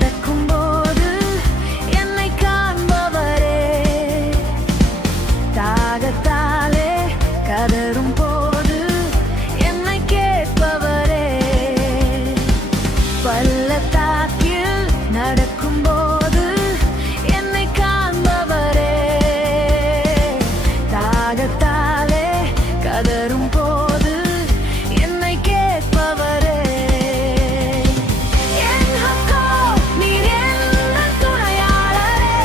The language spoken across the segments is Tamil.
நடக்கும்போது என்னை காண்பவரே, தாகத்தாலே கதரும் போது என்னை கேட்பவரே, பள்ளத்தாக்கில் நடக்கும்போது என்னை காண்பவரே, தாகத்தாலே கதரும் போது என்னை கேட்பவரே. என் ஹக்கோ நீர் என் துணையாளரே,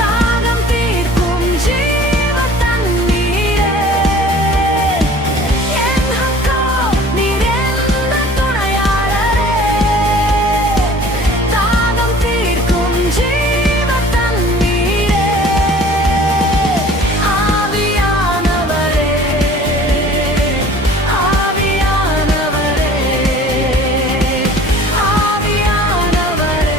தாகம் தீர்க்கும் ஜீவ தண்ணீரே. என் ஹக்கோ நீர் என் துணையாளரே, தாகம் தீர்க்கும் ஜீவ தண்ணீரே. ஆவியானவரே, ஆவியானவரே, ஆவியானவரே,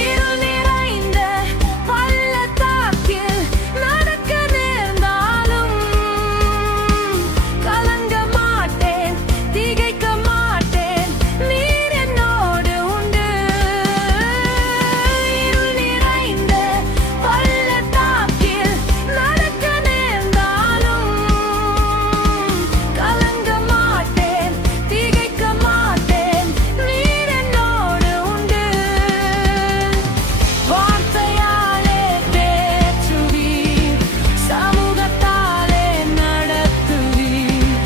இருள் நிறைந்த பள்ளத்தாக்கில் நடக்க நேர்ந்தாலும் கலங்க மாட்டேன், திகைக்க மாட்டேன், நீர் என்னோடு உண்டு. இருள் நிறைந்த பள்ளத்தாக்கில் நடக்க நேர்ந்தாலும் கலங்க மாட்டேன், திகைக்க மாட்டேன், நீர் என்னோடு உண்டு. வார்த்தையாலே தேற்றுவீர், சமூகத்தாலே நடத்துவீர்.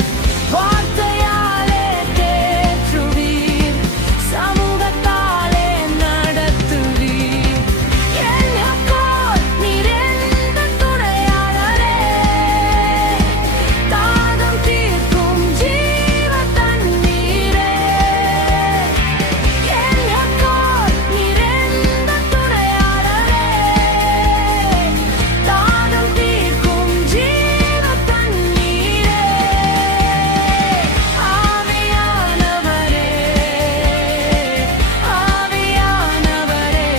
வார்த்தையாலே தேற்றுவீர், சமூகத்தாலே நடத்துவீர். என் ஹக்கோ நீர் என் துணையாளரே, தாகம் தீர்க்கும் ஜீவ தண்ணீரே. என் ஹக்கோ நீர் என் துணையாளரே, தாகம் தீர்க்கும் ஜீவ தண்ணீரே. ஆவியானவரே, ஆவியானவரே,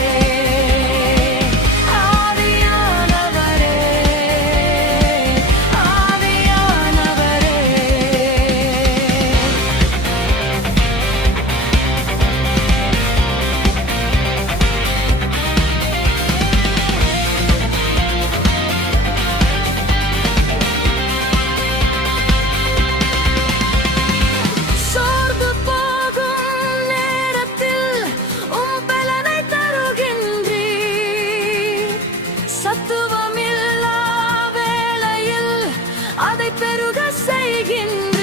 ஆவியானவரே, சோர்ந்து போகும் நேரத்தில் உம் பலனை தருகின்றீர். சத்துவமில்லா வேளையில் அதை பெருக செய்கின்றீர்.